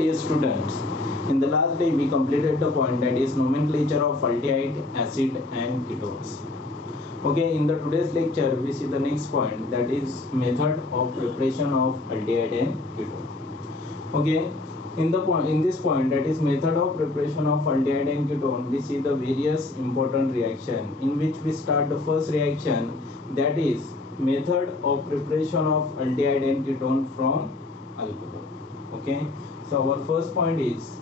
dear students, in the last day we completed the point that is nomenclature of aldehyde, acid and ketones. Okay, in the today's lecture we see the next point, that is method of preparation of aldehyde and ketone. Okay, in this point, that is method of preparation of aldehyde and ketone, we see the various important reaction, in which we start the first reaction, that is method of preparation of aldehyde and ketone from alcohol. Okay, so our first point is,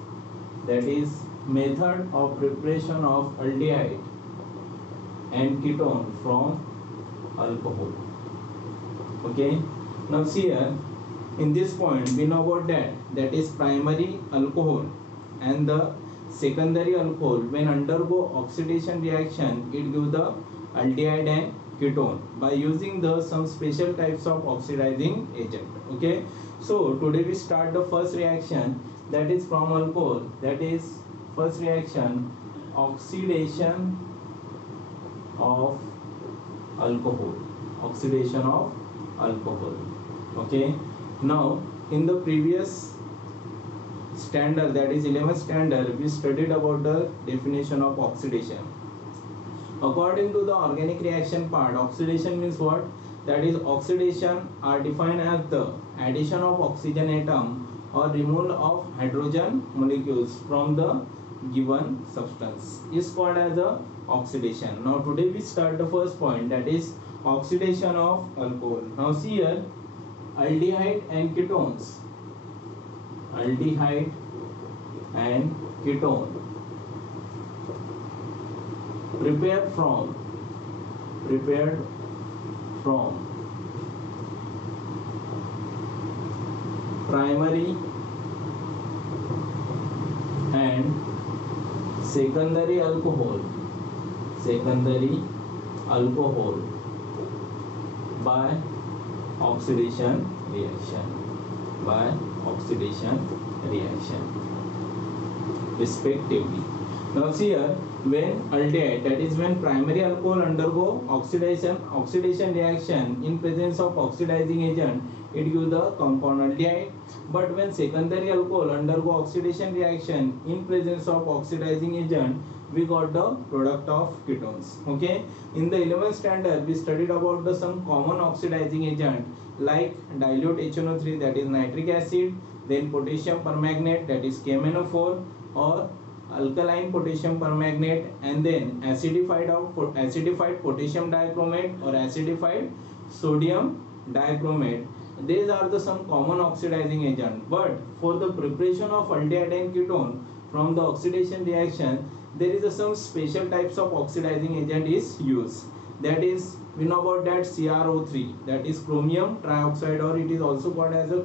that is method of preparation of aldehyde and ketone from alcohol. Okay, now see here, in this point we know about that is primary alcohol and the secondary alcohol, when undergo oxidation reaction, it gives the aldehyde and ketone by using the some special types of oxidizing agent. Okay, so today we start the first reaction, that is from alcohol, that is first reaction, oxidation of alcohol, oxidation of alcohol. Okay, now in the previous standard, that is 11th standard, we studied about the definition of oxidation. According to the organic reaction part, oxidation means what? That is oxidation are defined as the addition of oxygen atom or removal of hydrogen molecules from the given substance is called as a oxidation. Now today we start the first point, that is oxidation of alcohol. Now see here, aldehyde and ketones, aldehyde and ketone prepared from primary and secondary alcohol by oxidation reaction respectively. Now see here, when aldehyde, that is when primary alcohol undergo oxidation reaction in presence of oxidizing agent, it gives the compound aldehyde. But when secondary alcohol undergo oxidation reaction in presence of oxidizing agent, we got the product of ketones. Okay, in the 11th standard we studied about the some common oxidizing agent like dilute HNO3, that is nitric acid, then potassium permanganate, that is KMnO4, or alkaline potassium permanganate, and then acidified potassium dichromate or acidified sodium dichromate. These are the some common oxidizing agent. But for the preparation of aldehyde and ketone from the oxidation reaction, there is some special types of oxidizing agent is used. That is, we know about that CrO3, that is chromium trioxide, or it is also called as a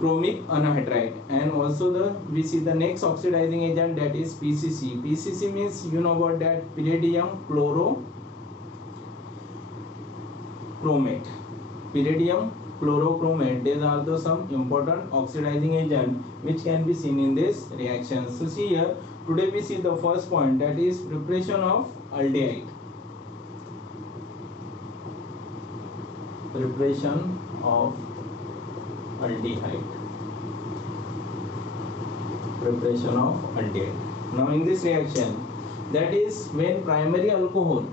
chromic anhydride. And also we see the next oxidizing agent, that is PCC. PCC means, you know about that, pyridium chlorochromate. These are the some important oxidizing agent which can be seen in this reaction. So see here, today we see the first point, that is preparation of aldehyde. Preparation of aldehyde. Now in this reaction, that is when primary alcohol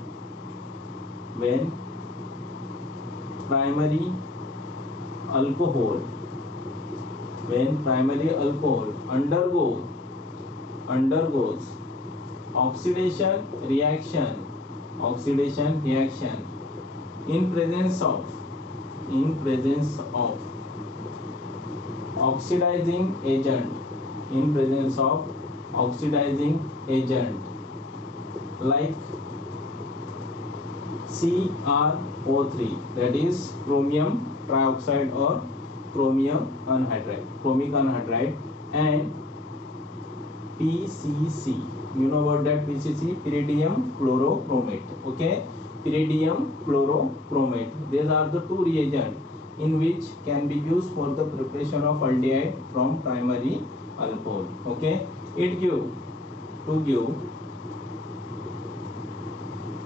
undergoes oxidation reaction in presence of oxidizing agent like CrO3, that is chromium trioxide or chromic anhydride, and PCC, you know about that PCC, pyridium chlorochromate. Okay, pyridium chlorochromate. These are the two reagents in which can be used for the preparation of aldehyde from primary alcohol. Okay, it give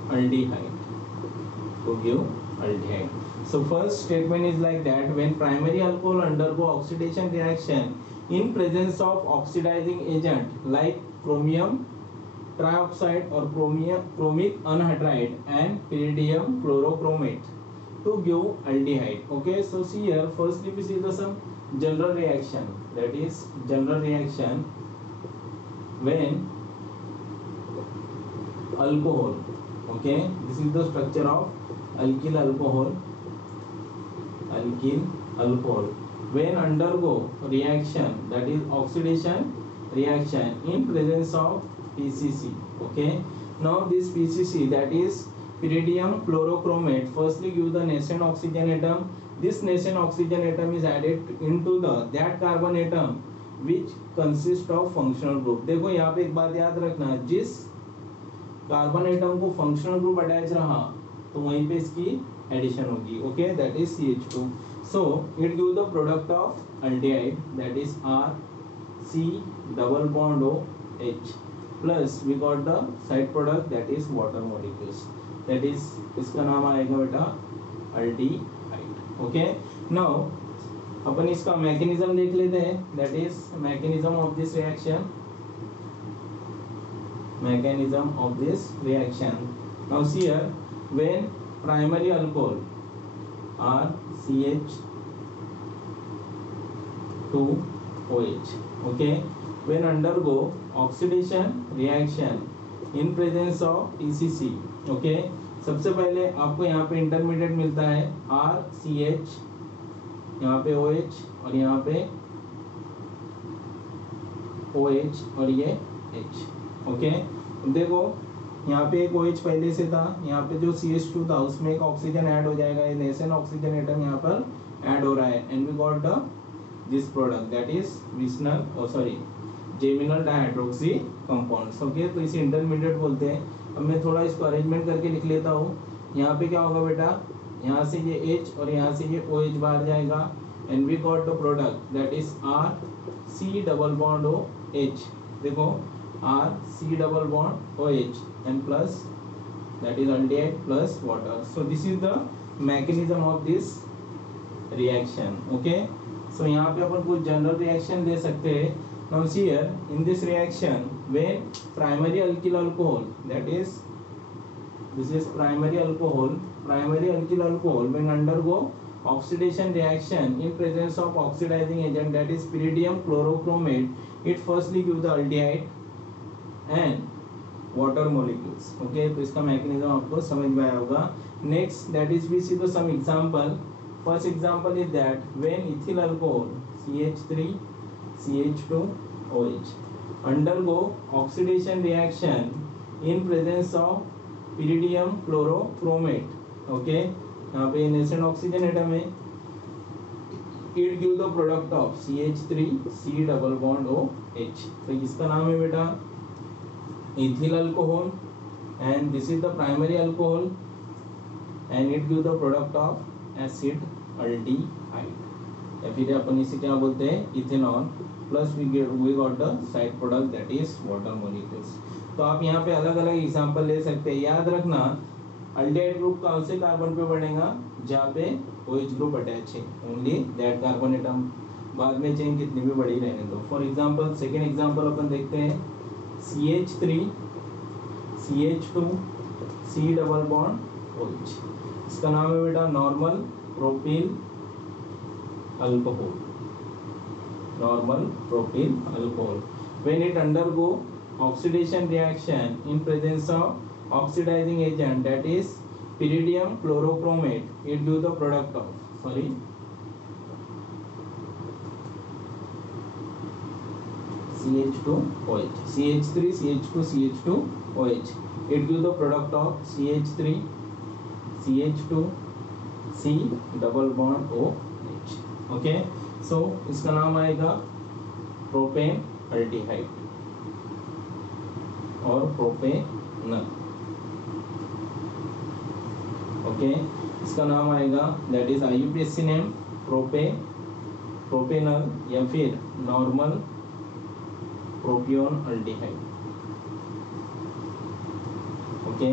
aldehyde. So first statement is like that, when primary alcohol undergo oxidation reaction in presence of oxidizing agent like chromium trioxide or chromic anhydride and pyridium chlorochromate to give aldehyde. Okay, so see here, firstly we see the some general reaction, that is general reaction when alcohol, okay, this is the structure of alkyl alcohol, when undergo reaction, that is oxidation reaction in presence of PCC. Okay, now this PCC, that is pyridium chlorochromate, firstly give the nascent oxygen atom. This nascent oxygen atom is added into that carbon atom which consists of functional group. देखो यहाँ पे एक बात याद रखना, जिस carbon atom को functional group attach रहा तो वहीं पे इसकी एडिशन होगी. Okay, that is CH2. So it give the product of aldehyde, that is RC double bond OH plus we got the side product, that is water molecules, that is इसका नाम आएगा बेटा अल्डिहाइड. ओके, नाउ अपन इसका mechanism देख लेते हैं, that is mechanism of this reaction. Mechanism of this reaction. Now see here, when primary alcohol CH2OH, okay, when undergo oxidation reaction in presence of PCC, okay, सबसे पहले आपको यहाँ पे intermediate मिलता है RCH, यहाँ पे OH और यहाँ पे OH और ये H. ओके, देखो यहाँ पे एक OH पहले से था, यहाँ पे जो CH2 था उसमें एक ऑक्सीजन ऐड हो जाएगा, ये नेसेंट ऑक्सीजन एटम यहाँ पर ऐड हो रहा है, and we got the this product, that is geminal dihydroxy compounds. Okay, तो इसे इंटरमीडिएट बोलते हैं. अब मैं थोड़ा इसको अरेंजमेंट करके लिख लेता हूँ. यहाँ पे क्या होगा बेटा, यहाँ से ये H और यहाँ से ये OH बाहर जाएगा, and we got the product, that is RC double bond OH. देखो RC double bond OH and plus, that is aldehyde plus water. So this is the mechanism of this reaction. Okay, so यहाँ पे अपन कुछ general reaction दे सकते हैं. Now see here, in this reaction when primary alkyl alcohol, that is this is primary alkyl alcohol when undergo oxidation reaction in presence of oxidizing agent, that is pyridium chlorochromate, it firstly give the aldehyde and water molecules. Okay, तो इसका mechanism आपको समझ में आया होगा. Next, that is we see the some example. First example is that when ethyl alcohol CH3 CH2OH undergo oxidation reaction in presence of pyridium chlorochromate. Okay, यहाँ पे nascent oxygen atom है, it give the product of CH3 C double bond OH. तो इसका नाम है बेटा ethyl alcohol, and this is the primary alcohol, and it gives the product of acid aldehyde, या फिर अपन इसे क्या बोलते हैं, ethanol, plus we got the side product, that is water molecules. तो आप यहाँ पे अलग अलग एग्जांपल ले सकते हैं. याद रखना अल्डिहाइड ग्रुप कौन से कार्बन पे बढ़ेगा, जहाँ पे OH ग्रुप अटैच है, ओनली दैट कार्बन एटम. बाद में चेन कितनी भी बड़ी रहने दो. फॉर एग्जांपल सेकेंड एग्जांपल अपन देखते हैं, CH3 CH2 C double bond OH. इसका नाम है बेटा normal propyl alcohol, normal propyl alcohol. When it undergo oxidation reaction in presence of oxidising agent, that is pyridium chlorochromate, it gives the product of CH2OH, CH3 CH2 CH2OH, it gives the product of CH3 CH2 C double bond OH. Okay, so इसका नाम आएगा propane aldehyde और propanal. Okay, इसका नाम आएगा, that is IUPAC name propanal या फिर normal प्रोपियोन aldehyde. Okay,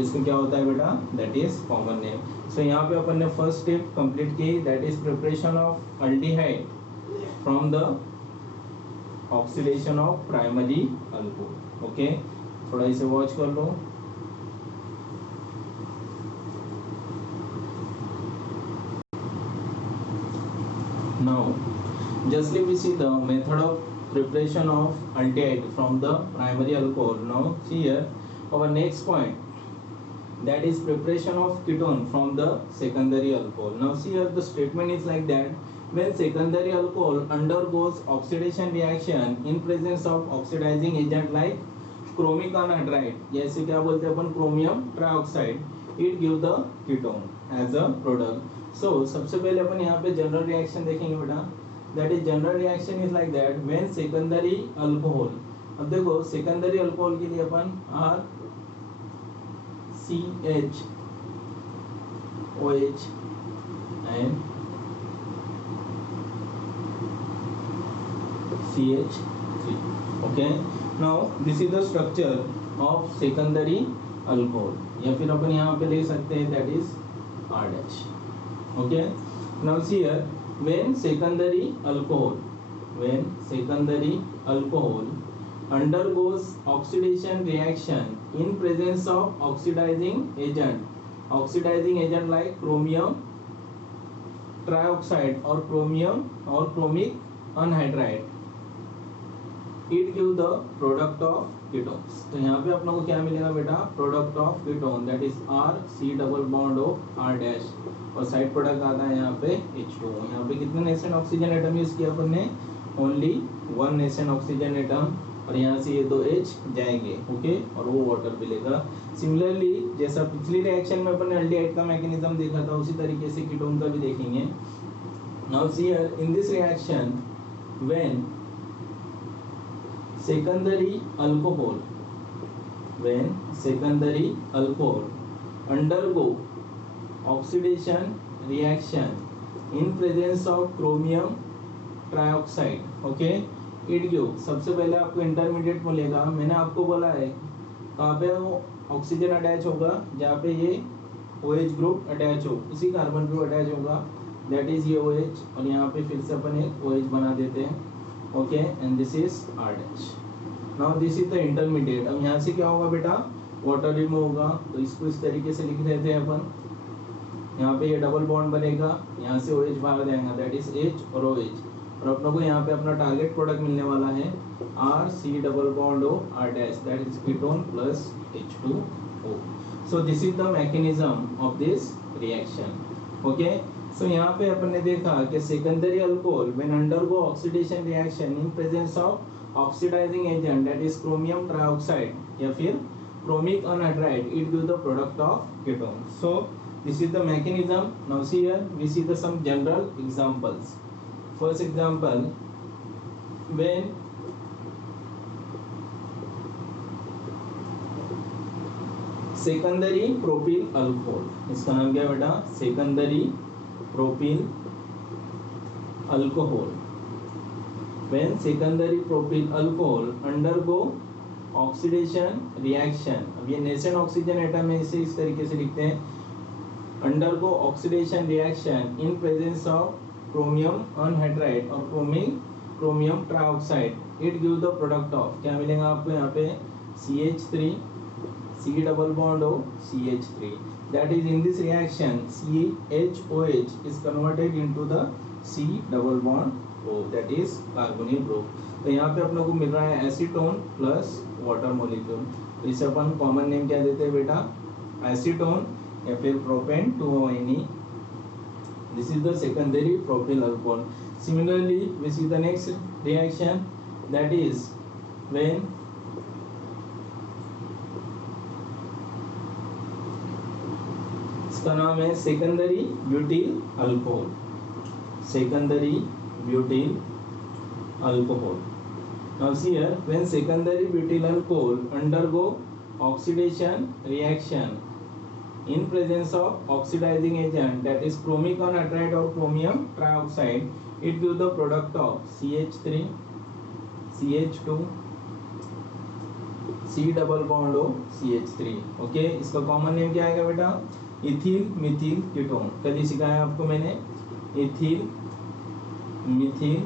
इसका क्या होता है बेटा, दैट इज कॉमन नेम. सो यहाँ पे अपन ने फर्स्ट स्टेप कंप्लीट की, that is preparation of aldehyde from the oxidation of primary alcohol. Okay, थोड़ा इसे वॉच कर लो। Now, justly we see the method of preparation of aldehyde from the primary alcohol. Now, here our next point, that is preparation of ketone from the secondary alcohol. Now, see here the statement is like that: when secondary alcohol undergoes oxidation reaction in presence of oxidizing agent like chromic anhydride, जैसे क्या बोलते हैं अपन, chromium trioxide, it give the ketone as a product. So सबसे पहले अपन यहाँ पे general reaction देखेंगे बेटा, that is general reaction is like that when secondary alcohol. अब देखो सेकेंडरी अल्कोहल के लिए अपन R C H O H and C H three. Okay, now this is the structure of secondary alcohol, या फिर अपन यहाँ पे ले सकते हैं that is R dash. Okay, now see here, when secondary alcohol undergoes oxidation reaction in presence of oxidizing agent like chromium trioxide or chromic anhydride, it give the product of ketones. तो यहाँ पे अपने को क्या मिलेगा बेटा, product of ketone, that is R C double bond O R dash, और side product आता है यहाँ पे H2O। यहाँ पे कितने नेसेंट ऑक्सीजन एटम यूज किया अपन ने, ओनली 1 नेसेंट ऑक्सीजन एटम, और यहाँ से ये 2 H जाएंगे। ओके, और वो वाटर मिलेगा। सिमिलरली जैसा पिछली रिएक्शन में अपन ने एल्डिहाइड का मैकेनिज्म देखा था, उसी तरीके से कीटोन का भी देखेंगे। Now see here in this reaction when secondary alcohol undergo oxidation reaction in presence of chromium trioxide, okay, it give, सबसे पहले आपको इंटरमीडिएट मिलेगा। मैंने आपको बोला है कहाँ पे वो ऑक्सीजन अटैच होगा, जहाँ पे ये OH ग्रुप अटैच हो, इसी कार्बन ग्रुप अटैच होगा, दैट इज ये OH, और यहाँ पे फिर से अपन एक OH बना देते हैं। Okay, and this is R dash. Now this is the intermediate. अब यहाँ से क्या होगा बेटा, वाटर रिमूव होगा, तो इसको इस तरीके से लिख देते हैं अपन। यहाँ पे ये डबल बॉन्ड बनेगा, यहाँ से OH बाहर जाएगा, दैट इज H और OH, और अपनों को यहाँ पे अपना टारगेट प्रोडक्ट मिलने वाला है R C double bond O R dash, that is ketone plus H2O। So this is the mechanism of this reaction. Okay, so यहाँ पे अपन ने देखा कि secondary alcohol when undergo oxidation reaction in presence of oxidising agent that is chromium trioxide या फिर chromic anhydride, it give the product of ketone. So this is the mechanism. Now see here we see the some general examples. First example, when secondary propyl alcohol, इसका नाम क्या है बेटा, secondary propyl alcohol, when secondary propyl alcohol undergo oxidation reaction, अब ये nascent oxygen atom है, इसे इस तरीके से लिखते हैं, undergo oxidation reaction in presence of chromium anhydride और chromium trioxide, it give the product of, क्या मिलेगा आपको यहाँ पे CH3 C double bond O CH3, that is in this reaction CHOH is converted into the C double bond O, that is carbonyl group। तो यहाँ पे अपने को मिल रहा है एसीटोन प्लस वाटर मोलिक्यूल, तो इसे अपन कॉमन नेम क्या देते हैं बेटा, एसीटोन या फिर propane 2ONe। This is the secondary propyl alcohol. Similarly we see the next reaction, that is when इसका नाम है secondary butyl alcohol, secondary butyl alcohol. Now see here, when secondary butyl alcohol undergo oxidation reaction in presence of oxidizing agent that is chromic anhydride or chromium trioxide, it gives the product of CH3 CH2 C double bond O CH3। Okay, इसका common name क्या आएगा बेटा, ethyl Mithil ketone, कल ही सिखाया आपको मैंने, ethyl Mithil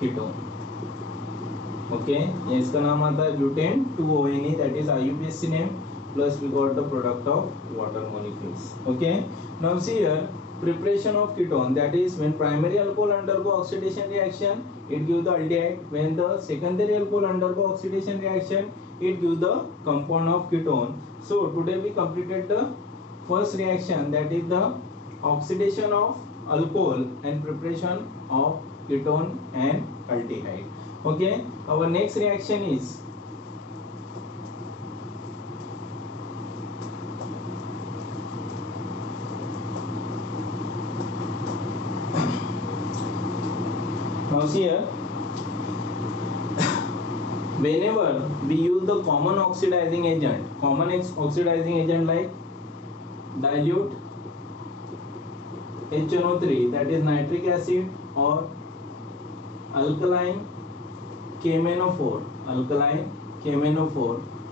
ketone. Okay, ये इसका नाम आता है butane 2ONE, that is IUPAC name, plus we got the product of water molecules. Okay, now see here preparation of ketone, that is when primary alcohol undergo oxidation reaction it give the aldehyde, when the secondary alcohol undergo oxidation reaction it give the compound of ketone. So today we completed the first reaction, that is the oxidation of alcohol and preparation of ketone and aldehyde. Okay, our next reaction is now see here, whenever we use the common oxidizing agent like dilute HNO3, that is nitric acid, or alkaline KMNO4,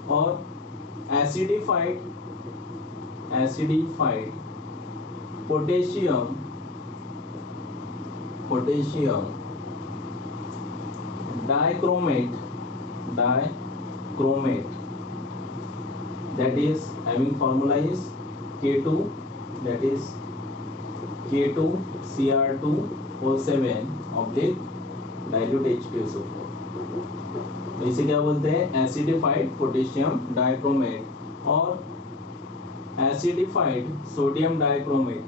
or acidified potassium dichromate, that is having formula is K2, that is K2Cr2O7 oblique dilute H2SO4। तो इसे क्या बोलते हैं, acidified potassium dichromate और acidified sodium dichromate,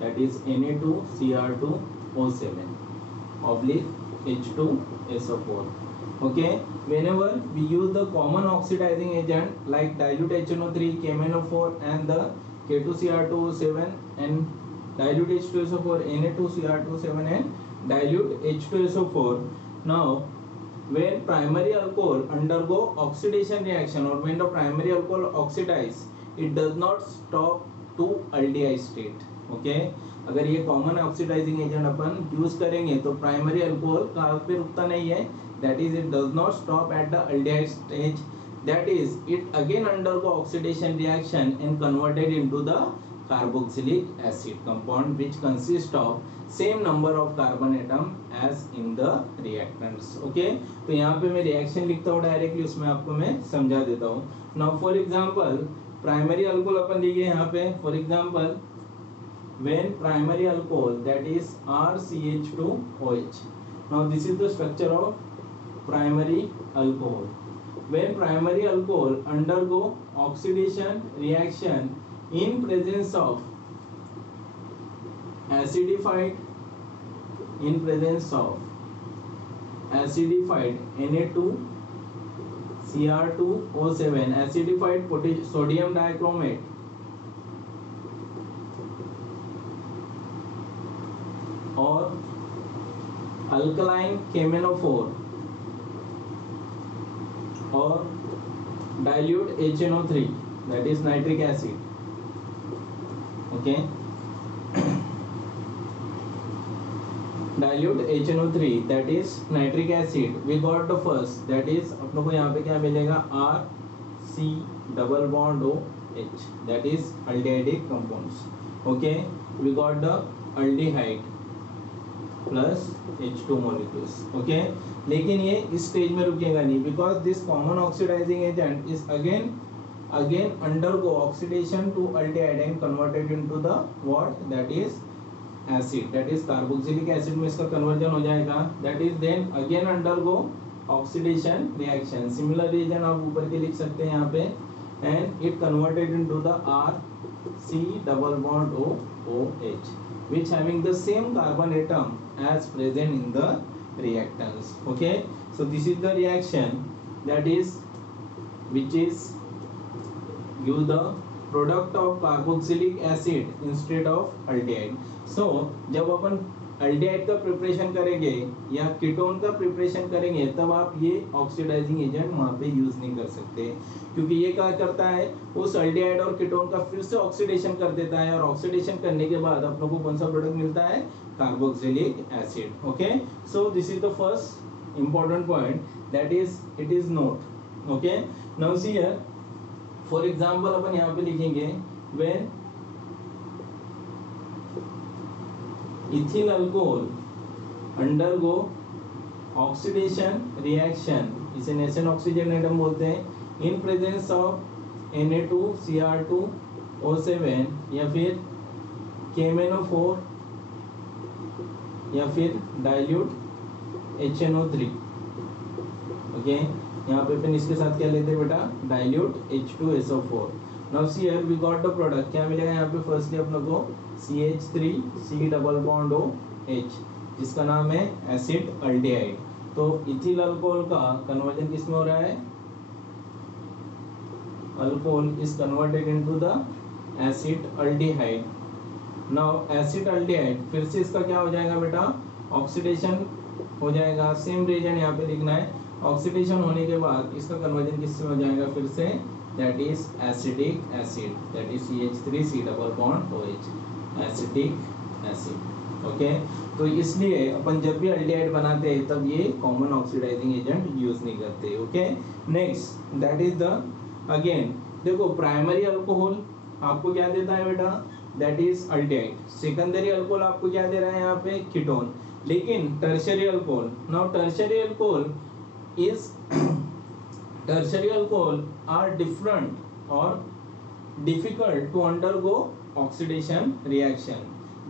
that is Na2Cr2O7 oblique H2SO4। Okay, whenever we use the common oxidizing agent like dilute HNO3, KMNO4 and the K2Cr2O7 and dilute H2SO4, Na2Cr2O7 and dilute H2SO4. Now when primary alcohol undergo oxidation reaction, or when the primary alcohol oxidize, it does not stop to aldehyde state। okay, अगर ये common oxidising agent अपन use करेंगे तो primary alcohol कहाँ पे रुकता नहीं है, that is it does not stop at the aldehyde stage, that is it again undergo oxidation reaction and converted into the carboxylic acid compound which consist of same number of carbon atom as in the reactants. Okay, तो यहाँ पे मैं reaction लिखता हूँ directly, उसमें आपको मैं समझा देता हूँ। Now for example primary alcohol अपन लिखे यहाँ पे, for example when primary alcohol, that is RCH2OH। now this is the structure of primary alcohol। when primary alcohol undergo oxidation reaction in presence of acidified Na2Cr2O7 acidified sodium dichromate और alkaline KMNO4 और dilute HNO3, that is nitric acid। okay, dilute HNO3, that is nitric acid, we got the first, that is अपनों को यहाँ पे क्या मिलेगा, RC double bond OH, that is aldehydic compounds। okay, we got the aldehyde plus H2 molecules। Okay, लेकिन ये इस stage में रुकेगा नहीं, because this common oxidising agent is again undergo oxidation to aldehyde and converted into the what, that is acid, that is carboxylic acid में इसका conversion हो जाएगा, that is then again undergo oxidation reaction, similar reason आप ऊपर के लिख सकते हैं यहाँ पे, and it converted into the RC double bond OH which having the same carbon atom as present in the reactants। okay, so this is the reaction, that is which is give the product of carboxylic acid instead of aldehyde। so जब अपन aldehyde का preparation करेंगे या ketone का preparation करेंगे तब आप ये oxidising agent वहाँ पे यूज नहीं कर सकते, क्योंकि ये क्या करता है, उस अल्डिहाइड और कीटोन का फिर से ऑक्सीडेशन कर देता है, और ऑक्सीडेशन करने के बाद अपनों को कौन सा प्रोडक्ट मिलता है, carboxylic acid. Okay, so this is the first important point, that is it is note. Okay, now see here for example अपन यहाँ पे लिखेंगे when ethyl alcohol undergo oxidation reaction, इसे नेसेंट ऑक्सीजन एटम बोलते हैं, इन presence of Na2Cr2O7 या फिर KMnO4 या फिर डाइल्यूट HNO3। ओके, यहाँ पे अपन इसके साथ क्या लेते हैं बेटा, dilute H2SO4। Now see here we got the product, क्या मिलेगा यहाँ पे, फर्स्टली अपने को CH3C∠bond-OH जिसका नाम है एसिड अल्डिहाइड। तो इथिल अल्कोहल का कन्वर्जन किस में हो रहा है, alcohol is converted into the acid aldehyde. Now acid aldehyde फिर से इसका क्या हो जाएगा बेटा, ऑक्सीडेशन हो जाएगा, सेम रीजन यहाँ पे लिखना है। ऑक्सीडेशन होने के बाद इसका कन्वर्जन किससे हो जाएगा फिर से, that is acidic acid, that is CH3C∠bond-OH, acidic acid. Okay, तो इसलिए अपन जब भी अल्डिहाइड बनाते हैं तब ये कॉमन ऑक्सीडाइजिंग एजेंट यूज नहीं करते। Okay, next that is the again देखो प्राइमरी अल्कोहल आपको क्या देता है बेटा, that is aldehyde. Secondary alcohol आपको क्या दे रहा है यहाँ पे, कीटोन। लेकिन tertiary alcohol, now tertiary alcohol is tertiary alcohol are different और difficult to undergo oxidation reaction,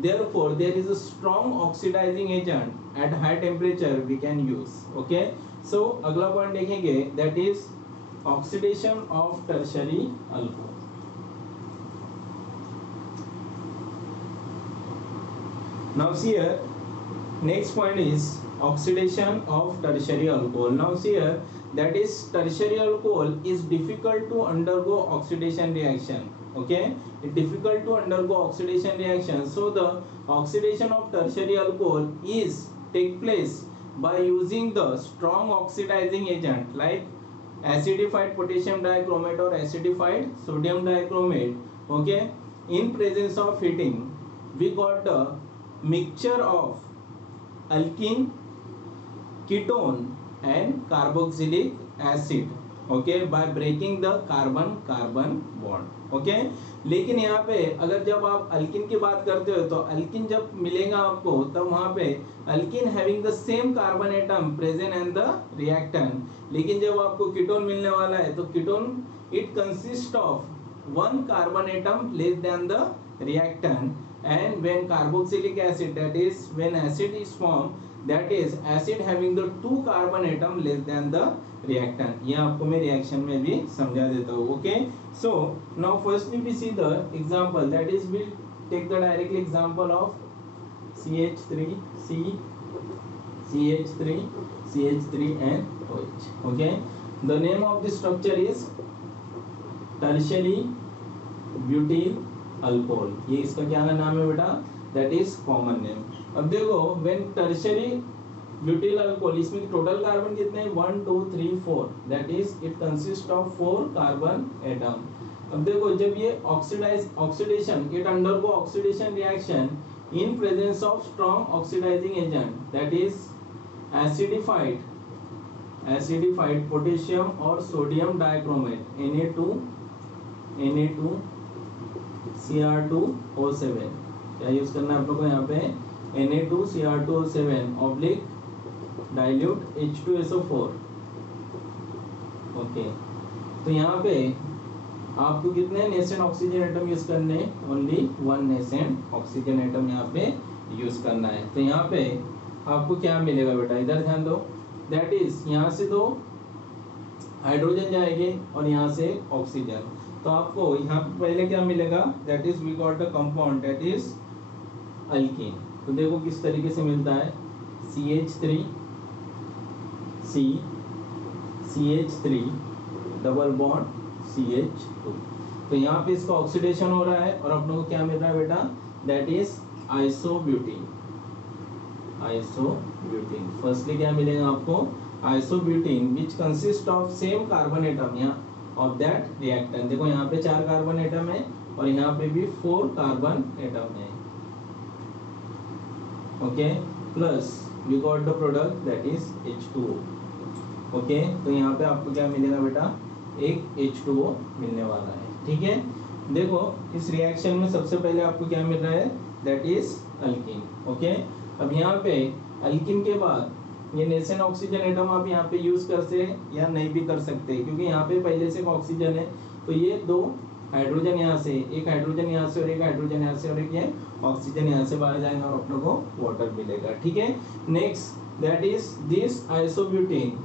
therefore there is a strong oxidizing agent at high temperature we can use। okay, so अगला point देखेंगे, that is oxidation of tertiary alcohol। now see here next point is oxidation of tertiary alcohol। now see here that is tertiary alcohol is difficult to undergo oxidation reaction। okay, it's difficult to undergo oxidation reaction, so the oxidation of tertiary alcohol is take place by using the strong oxidizing agent like acidified potassium dichromate or acidified sodium dichromate। okay, in presence of heating we got the mixture of alkene, ketone and carboxylic acid, okay, by breaking the carbon carbon bond। okay, लेकिन यहाँ पे अगर जब आप alkene की बात करते हो तो अल्किन जब मिलेगा आपको तब वहाँ पे alkene having the same carbon atom present in the reactant, लेकिन जब आपको कीटोन मिलने वाला है तो ketone it consist of one carbon atom less than the reactant, and when carboxylic acid, that is when acid is formed, that is acid having the two carbon atom less than the reactant। ये आपको मैं reaction में भी समझा देता हूँ। Okay, so now firstly we see the example, that is will take the directly example of CH3 and OH। okay, the name of the structure is tertiary butyl alcohol, ये इसका क्या नाम है बेटा, दैट इज कॉमन नेम। अब देखो when tertiary butyl alcohol, इसमें total carbon कितने हैं, 1 2 3 4, that is it consist of 4 carbon atom. अब देखो जब ये oxidation it undergo oxidation reaction in presence of strong oxidising agent, that is acidified potassium और सोडियम डाइक्रोमेट Na2Cr2O7, क्या use करना है आप लोग को यहाँ पे, Na2Cr2O7 oblique dilute H2SO4। Okay, तो यहाँ पे आपको कितने नेसेंट ऑक्सीजन एटम यूज करने हैं, ओनली 1 नेसेंट ऑक्सीजन एटम यहाँ पे यूज करना है। तो यहाँ पे आपको क्या मिलेगा बेटा, इधर ध्यान दो, दैट इज यहाँ से 2 हाइड्रोजन जाएंगे और यहाँ से ऑक्सीजन, तो आपको यहाँ पे पहले क्या मिलेगा, that is we got the compound that is alkene. तो देखो किस तरीके से मिलता है, CH3 डबल बॉन्ड CH2। तो यहाँ पे इसका ऑक्सीडेशन हो रहा है और अपने को क्या मिल रहा है बेटा, दैट इज आइसोब्यूटीन। फर्स्टली क्या मिलेगा आपको, isobutene which consist of same carbon atom यहाँ ऑफ दैट रिएक्टेंट। देखो यहाँ पे 4 कार्बन एटम है और यहाँ पे भी 4 कार्बन एटम है। Okay, plus we got the product that is H2O। Okay, तो यहाँ पे आपको क्या मिलेगा बेटा, एक H2O मिलने वाला है। ठीक है, देखो इस रिएक्शन में सबसे पहले आपको क्या मिल रहा है, दैट इज अल्कीन। ओके, अब यहाँ पे अल्कीन के बाद ये नेसेंट ऑक्सीजन एटम आप यहाँ पे यूज कर से या नहीं भी कर सकते, क्योंकि यहाँ पे पहले से ऑक्सीजन है, तो ये दो हाइड्रोजन यहाँ से, एक हाइड्रोजन यहाँ से और एक हाइड्रोजन यहाँ से और एक ये ऑक्सीजन यहाँ से बाहर जाएंगे और अपने को वाटर मिलेगा। ठीक है, next that is this isobutane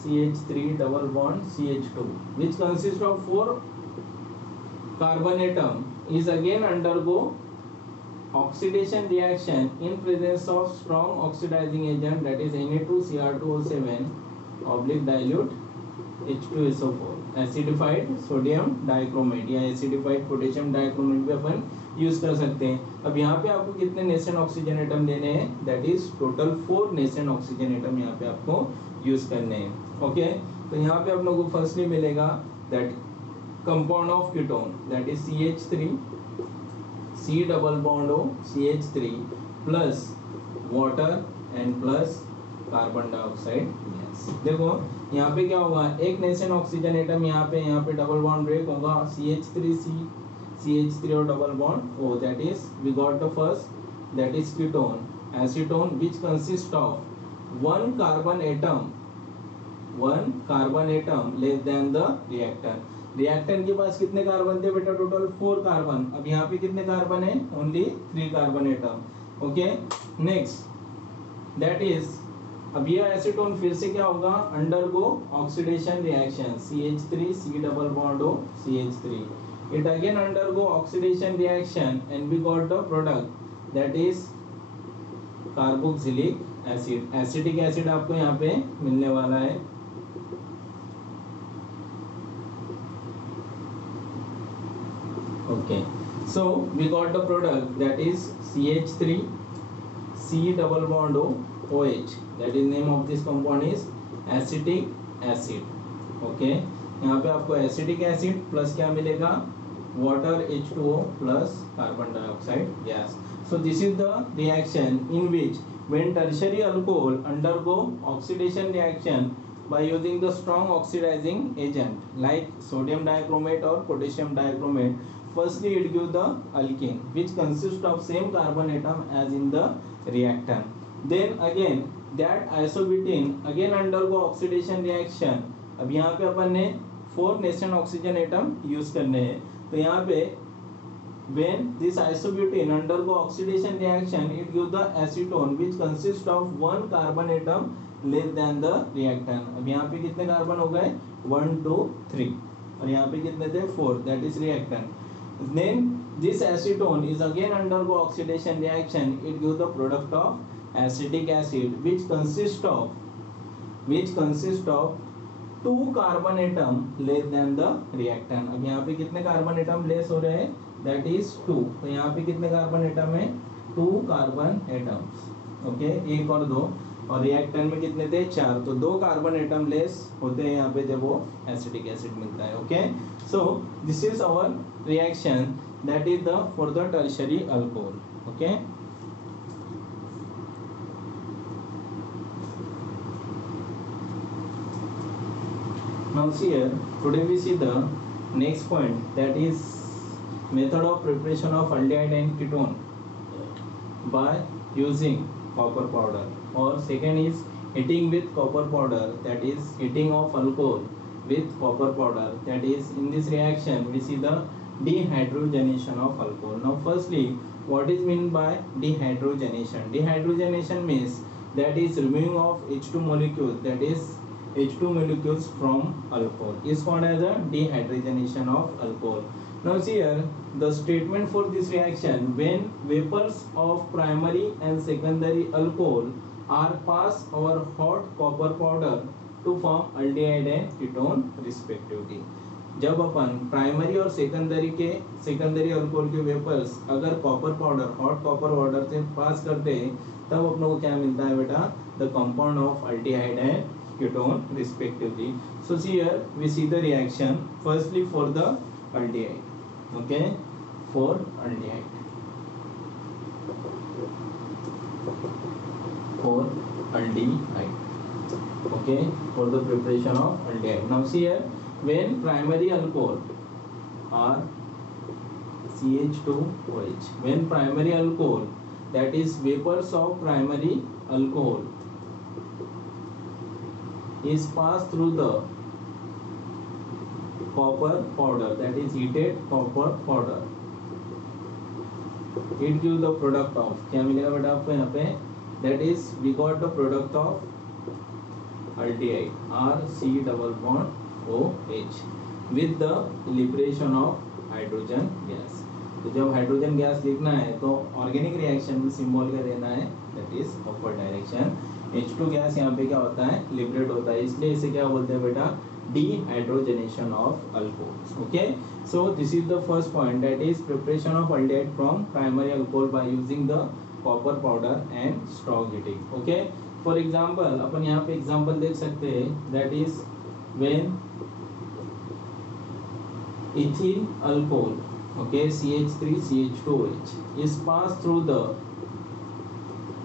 CH3 double bond CH2 which consists of 4 carbon atom is again undergo oxidation reaction in presence of strong oxidizing agent, that is Na2Cr2O7 oblique dilute H2SO4 acidified sodium dichromate या acidified potassium dichromate भी अपन use कर सकते हैं। अब यहाँ पे आपको कितने नेसेंट ऑक्सीजन एटम देने हैं, that is total 4 nascent oxygen atom यहाँ पे आपको यूज करने हैं। ओके, तो यहाँ पे आप लोगों को फर्स्टली मिलेगा that compound of ketone, that is CH3 C double bond O CH3 plus water and plus carbon dioxide gas. देखो यहाँ पे क्या होगा, एक नेसेंट ऑक्सीजन एटम यहाँ पे डबल बॉन्ड ब्रेक होगा, CH3 और double bond O, that is we got the first, that is ketone, acetone, which consists of one carbon atom less than the reactant के पास कितने कार्बन थे बेटा, total 4 carbon. अब यहाँ पे कितने कार्बन है, only 3 carbon atom. Okay, next that is, अब ये एसीटोन फिर से क्या होगा, undergo oxidation reaction CH3 C double bond O CH3, it again undergo oxidation reaction and we got the product, that is carboxylic acid, acetic acid आपको यहाँ पे मिलने वाला है। Okay, so we got the product, that is CH3 C double bond O OH, that is name of this compound is acetic acid। Okay, यहाँ पे आपको acetic acid plus क्या मिलेगा, water H2O plus carbon dioxide gas. So this is the reaction in which when tertiary alcohol undergo oxidation reaction by using the strong oxidizing agent like sodium dichromate or potassium dichromate, firstly it gives the alkene which consists of same carbon atom as in the reactant. Then again that isobutene again undergo oxidation reaction। अब यहाँ पे अपन ने 4 nascent oxygen atom use करने हैं, तो यहाँ पे when this isobutene undergo oxidation reaction it gives the acetone which consists of 1 carbon atom less than the reactant। अब यहाँ पे कितने कार्बन हो गए, 1 2 3 और यहाँ पे कितने थे, 4, that is reactant। Then this acetone is again undergo oxidation reaction, it gives the product of acetic acid which consists of 2 carbon atom less than the reactant. अब यहाँ पे कितने कार्बन एटम लेस हो रहे हैं, दैट इज 2, तो यहाँ पे कितने कार्बन एटम है, 2 कार्बन एटम्स। ओके, 1 और 2, और रिएक्टेंट में कितने थे, 4, तो 2 कार्बन एटम लेस होते हैं यहाँ पे जब वो एसिटिक एसिड मिलता है। Okay, so this is our reaction, that is the for the tertiary alcohol. Okay, now here today we see the next point, that is method of preparation of aldehyde and ketone by using copper powder, or second is heating with copper powder, that is heating of alcohol with copper powder, that is in this reaction we see the dehydrogenation of alcohol। Now firstly what is meant by dehydrogenation? Dehydrogenation means that is removing of H2 molecules, that is H2 molecules from alcohol is called as a dehydrogenation of alcohol। Now see here the statement for this reaction, when vapors of primary and secondary alcohol are passed over hot copper powder to form aldehyde and ketone respectively। जब अपन primary और secondary alcohol के vapours अगर copper powder, hot copper powder से पास करते हैं, तब अपनों को क्या मिलता है बेटा, the compound of aldehyde and ketone respectively। So here we see the reaction firstly for the aldehyde। Okay, for aldehyde, okay, for the preparation of aldehyde। Now see here when primary alcohol R CH2OH. When primary alcohol, that is vapors of primary alcohol, is passed through the copper powder, that is heated copper powder, it gives the product of, क्या मिलेगा बेटा आपको यहाँ पे, that is we got the product of aldehyde R C double bond OH with the liberation of hydrogen gas. तो जब hydrogen gas लिखना है तो ऑर्गेनिक रिएक्शन में सिंबल का देना है, that is upper direction. H2 gas यहाँ पे क्या होता है, लिबरेट होता है, इसलिए इसे क्या बोलते हैं बेटा, dehydrogenation of alcohols. Okay, so this is the first point, that is preparation of aldehyde from primary alcohol by using the copper powder and strong heating. Okay, for example अपन यहाँ पे example देख सकते हैं, that is when ethyl alcohol, okay, CH3CH2OH is passed through the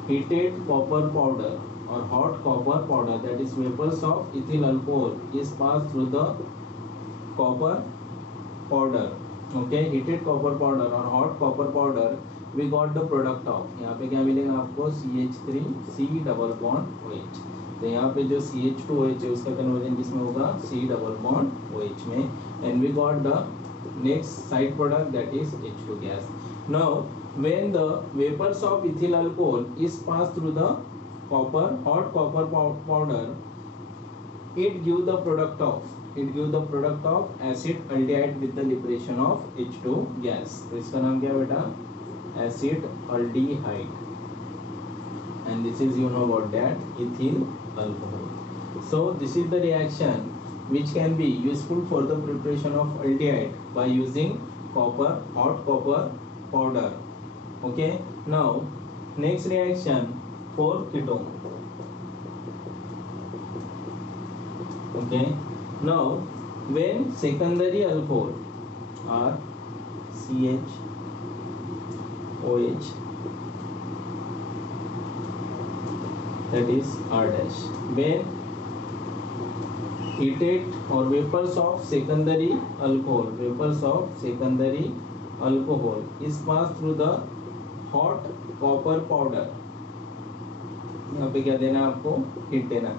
heated copper powder or hot copper powder, that is vapors of ethyl alcohol is passed through the copper powder, okay, heated copper powder or hot copper powder, we got the product of, यहाँ पे क्या मिलेगा आपको, CH3C double bond OH. तो यहाँ पे जो CH2OH है उसका कन्वर्जन किसमें होगा, C double bond OH में, and we got the next side product, that is H2 gas. Now when the vapors of ethyl alcohol is passed through the copper hot copper powder, it give the product of acid aldehyde with the liberation of H2 gas. तो इसका नाम क्या है बेटा, acid aldehyde, and this is, you know about that, ethyl alcohol. So this is the reaction which can be useful for the preparation of aldehyde by using hot copper powder. Okay, now next reaction for ketone. Okay, now when secondary alcohol or CH OH, that is R dash, when heated or vapors of secondary alcohol is passed through the hot copper powder, यहाँ पे क्या देना है आपको, heat देना है,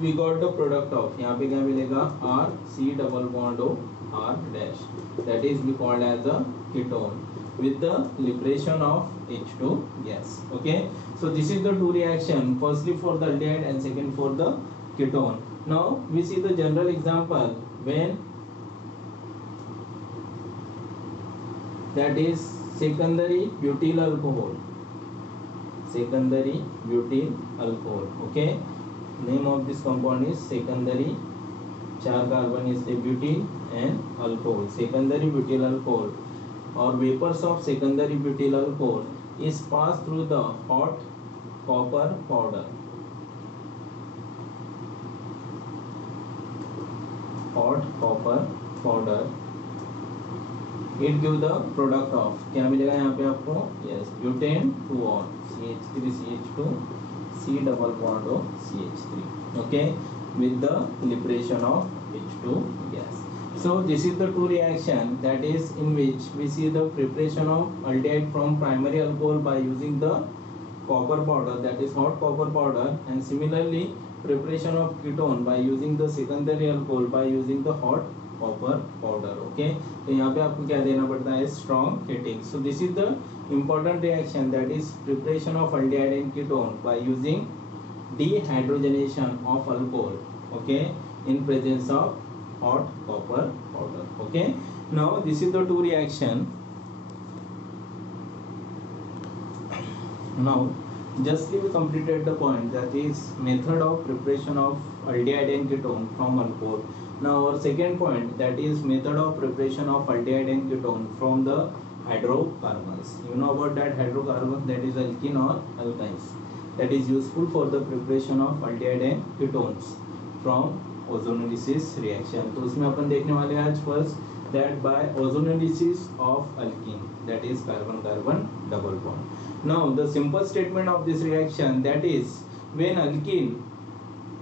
we got the product of, यहाँ पे क्या मिलेगा, R C double bond O R dash, that is we called as a ketone with the liberation of H2 gas. Okay, so this is the two reaction, firstly for the aldehyde and second for the ketone. Now we see the general example when, that is secondary butyl alcohol, okay, name of this compound is secondary, 4 carbon is the butyl and alcohol, secondary butyl alcohol or vapors of secondary butyl alcohol is passed through the hot copper powder, it give the product of, क्या मिलेगा यहाँ पे आपको, yes, butane 2 CH3CH2 C double bond O CH3, okay, with the liberation of H2 gas. So this is the two reaction, that is in which we see the preparation of aldehyde from primary alcohol by using the copper powder, that is hot copper powder, and similarly preparation of ketone by using the secondary alcohol by using the hot copper powder. Okay, तो यहाँ पे आपको क्या देना पड़ता है, strong heating. So this is the important reaction, that is preparation of aldehyde and ketone by using dehydrogenation of alcohol, okay, in presence of hot copper powder. Okay, now this is the two reaction. Now justly we completed the point, that is method of preparation of aldehyde and ketone from alcohol. Now our second point, that is method of preparation of aldehyde and ketone from the hydrocarbons. You know about that hydrocarbons, that is alkene or alkynes, that is useful for the preparation of aldehyde and ketones from ozonolysis reaction. तो उसमें अपन देखने वाले हैं आज first, that by ozonolysis of alkene, that is carbon carbon double bond. Now the simple statement of this reaction, that is when alkene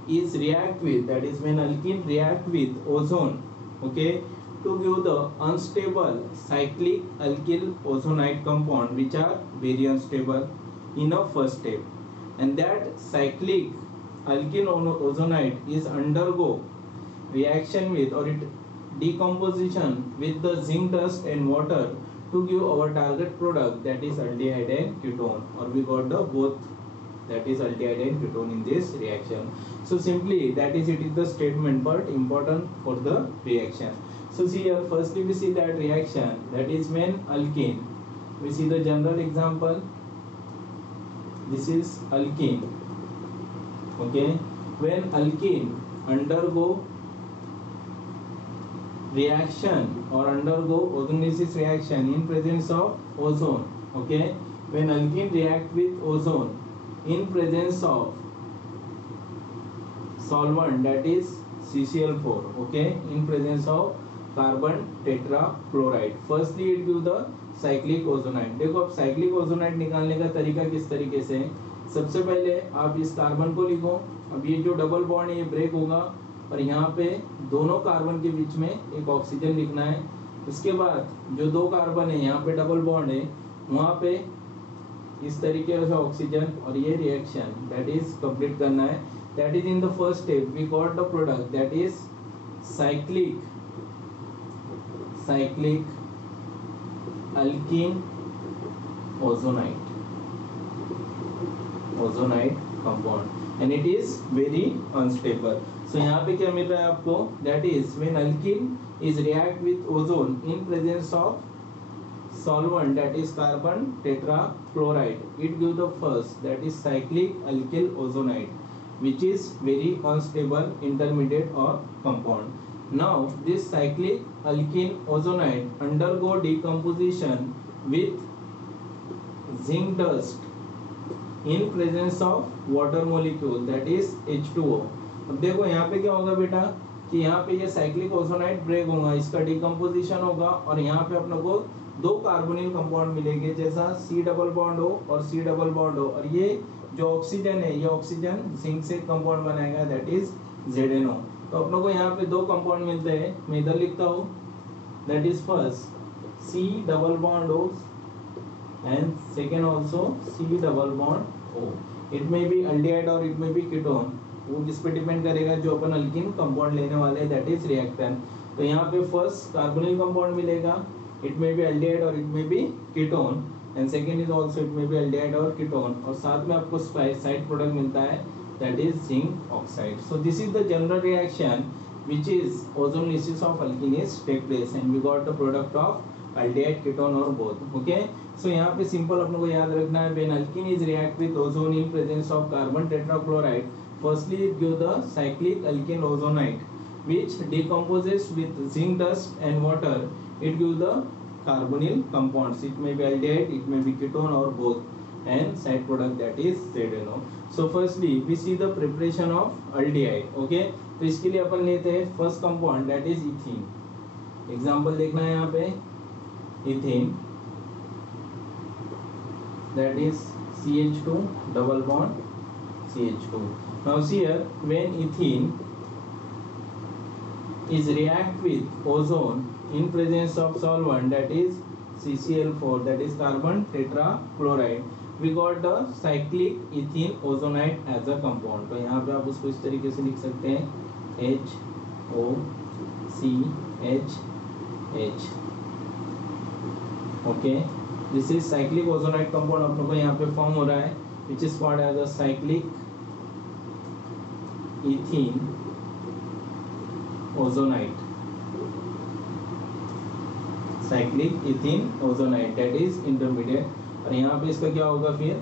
is react with, that is when alkene react with ozone, okay, to give the unstable cyclic alkyl ozonide compound which are very unstable in a first step, and that cyclic alkyl ozonide is undergo reaction with or it decomposition with the zinc dust and water to give our target product, that is aldehyde and ketone, or we got the both, that is aldehyde and ketone in this reaction. So simply that is, it is the statement but important for the reaction. So see here, firstly we see that reaction, that is when alkene, we see the general example, this is alkene. Okay, when alkene undergo reaction or undergo ozonolysis reaction in presence of ozone. Okay, when alkene react with ozone in presence of solvent, that is CCl4, okay, in presence of carbon tetrachloride, firstly it give the cyclic ozonide. देखो अब cyclic ozonide निकालने का तरीका किस तरीके से, सबसे पहले आप इस कार्बन को लिखो, अब ये जो डबल बॉन्ड है ये ब्रेक होगा और यहाँ पे दोनों कार्बन के बीच में एक ऑक्सीजन लिखना है। उसके बाद जो दो कार्बन है यहाँ पे डबल बॉन्ड है, वहाँ पे इस तरीके से ऑक्सीजन और ये रिएक्शन दैट इज कंप्लीट करना है। That is in the first step we got the product that is cyclic alkene ozonide compound and it is very unstable. So यहाँ पे क्या मिल रहा है आपको, that is when alkene is react with ozone in presence of solvent, that is carbon tetrachloride, it give the first, that is cyclic alkyl ozonide which is very unstable intermediate or compound. Now this cyclic alkene ozonide undergo decomposition with zinc dust in presence of water molecule, that is H2O. अब देखो यहाँ पे क्या होगा बेटा कि यहाँ पे ये साइक्लिक ओजोनाइड ब्रेक होगा, इसका डिकम्पोजिशन होगा और यहाँ पे अपने को दो कार्बोनिल कंपाउंड मिलेंगे, जैसा C डबल बॉन्ड हो और C डबल बॉन्ड हो, और ये जो ऑक्सीजन है ये ऑक्सीजन जिंक से कंपाउंड बनाएगा, दैट इज ZNO। तो अपनों को यहाँ पे दो कंपाउंड मिलते हैं, मैं इधर लिखता हूँ, that is first C double bond O and second also C double bond O। It may be aldehyde और इट में बी कीटोन, वो किस पे डिपेंड करेगा, जो अपन अल्कीन कंपाउंड लेने वाले हैं, दैट इज रिएक्टेंट। तो यहाँ पे फर्स्ट कार्बोनिल कंपाउंड मिलेगा, इट में बी अल्डिहाइड और it may be ketone, and second is also it may be aldehyde और कीटोन, और साथ में आपको साइड प्रोडक्ट मिलता है, that is zinc oxide. So this is the general reaction which is ozonolysis of alkene is take place and we got the product of aldehyde, ketone or both. Okay, so यहाँ पे simple अपने को याद रखना है, when alkene is react with ozone in presence of carbon tetrachloride, firstly it give the cyclic alkene ozonide which decomposes with zinc dust and water, it give the carbonyl compounds, it may be aldehyde, it may be ketone or both, and side product that is ZNO. So firstly we see the preparation of aldehyde. Okay, तो इसके लिए अपन लेते हैं first compound that is ethene. Example देखना है यहाँ पे, ethene that is CH2 double bond CH2। Now see here, when ethene is react with ozone in presence of solvent, that is CCl4, that is carbon tetrachloride, we got the cyclic ethene ozonide as a compound। तो यहाँ पे आप उसको इस तरीके से लिख सकते हैं, HOCHH। Okay, this is cyclic ozonide compound अपनों को यहाँ पे फॉर्म हो रहा है, which is called as a cyclic ethene ozonide, cyclic ethene ozonide, that is intermediate। और यहाँ पे इसका क्या होगा, फिर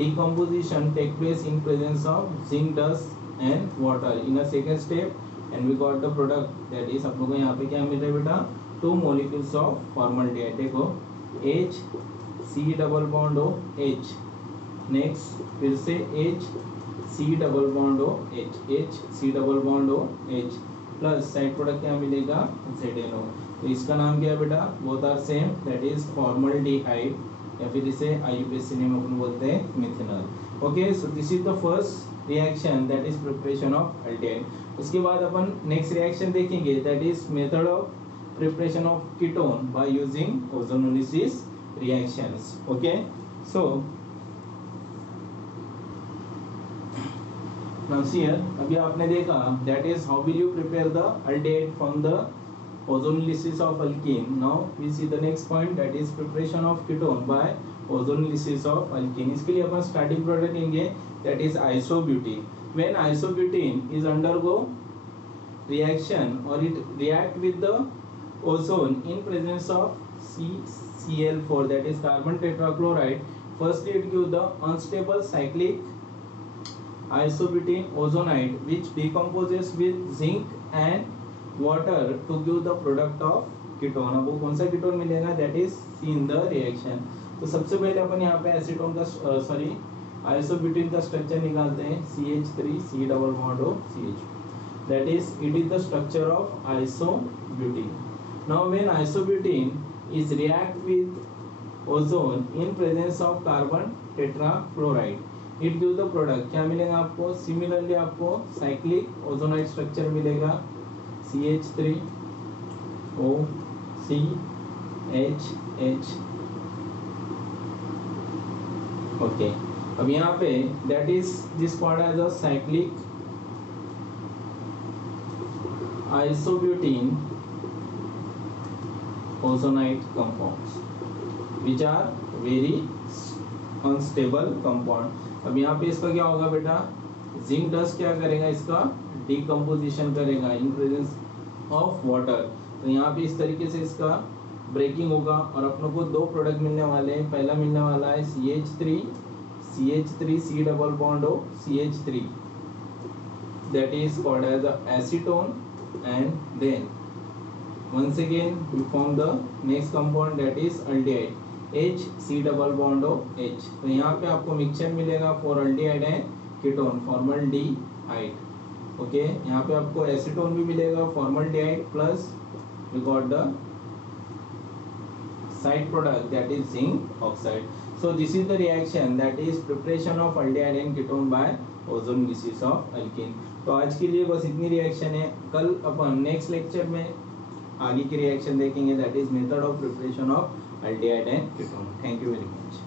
decomposition take place in presence of zinc dust and water in a second step and we got the product that is, आप लोगों को यहाँ पे क्या मिल रहा है बेटा, 2 molecules of formaldehyde। देखो H C double bond O H, next फिर से H C double bond O H, H C double bond O H, plus side product क्या मिलेगा, ZNO। तो इसका नाम क्या है बेटा, both are same, that is formaldehyde, या फिर इसे IUPAC नेम अपन बोलते हैं methanol. Okay, so this is the first reaction that is preparation of aldehyde. उसके बाद अपन नेक्स्ट रिएक्शन देखेंगे, that is method of preparation of ketone by using ozonolysis reactions. Okay, so now here अभी आपने देखा that is how will you prepare the aldehyde from the ozonolysis of alkene. Now we see the next point, that is preparation of ketone by ozonolysis of alkene. इसके लिए अपन starting product लेंगे, that is isobutene. When isobutene is undergo reaction or it react with the ozone in presence of CCl4, that is carbon tetrachloride, firstly it gives the unstable cyclic isobutene ozonide which decomposes with zinc and water to give the product of ketone. अब वो कौन सा ketone मिलेगा, that is C in the reaction. तो सबसे पहले अपन यहाँ पे एसीटोन का isobutene का स्ट्रक्चर निकालते हैं, CH3 C double bond O CH, that is it is the structure of isobutene. Now when isobutene is react with ozone in presence of carbon tetrachloride, it gives the product, क्या मिलेगा आपको, similarly आपको cyclic ozonide structure मिलेगा, CH3 O C H H. Okay, अब यहाँ पे that is this part as a cyclic isobutene ozonide compounds which are very unstable compound. अब यहाँ पे इसका क्या होगा बेटा, जिंक डस्ट क्या करेगा, इसका डिकम्पोजिशन करेगा इन प्रेजेंस ऑफ वाटर. तो यहाँ पे इस तरीके से इसका ब्रेकिंग होगा और अपनों को दो प्रोडक्ट मिलने वाले हैं. पहला मिलने वाला है CH3 C double bond O CH3, that is called as the acetone, and then once again we form the next compound, that is aldehyde H C double bond O H. तो यहाँ पे आपको मिक्सचर मिलेगा for aldehyde and ketone, formaldehyde. Okay, यहाँ पे आपको acetone भी मिलेगा, formaldehyde plus we got the side product, that is zinc oxide. So this is the reaction, that is preparation of aldehyde and ketone by ozonolysis of alkene. तो आज के लिए बस इतनी रिएक्शन है. कल अपन नेक्स्ट लेक्चर में आगे की रिएक्शन देखेंगे, that is method of preparation of aldehyde and ketone. Thank you very much.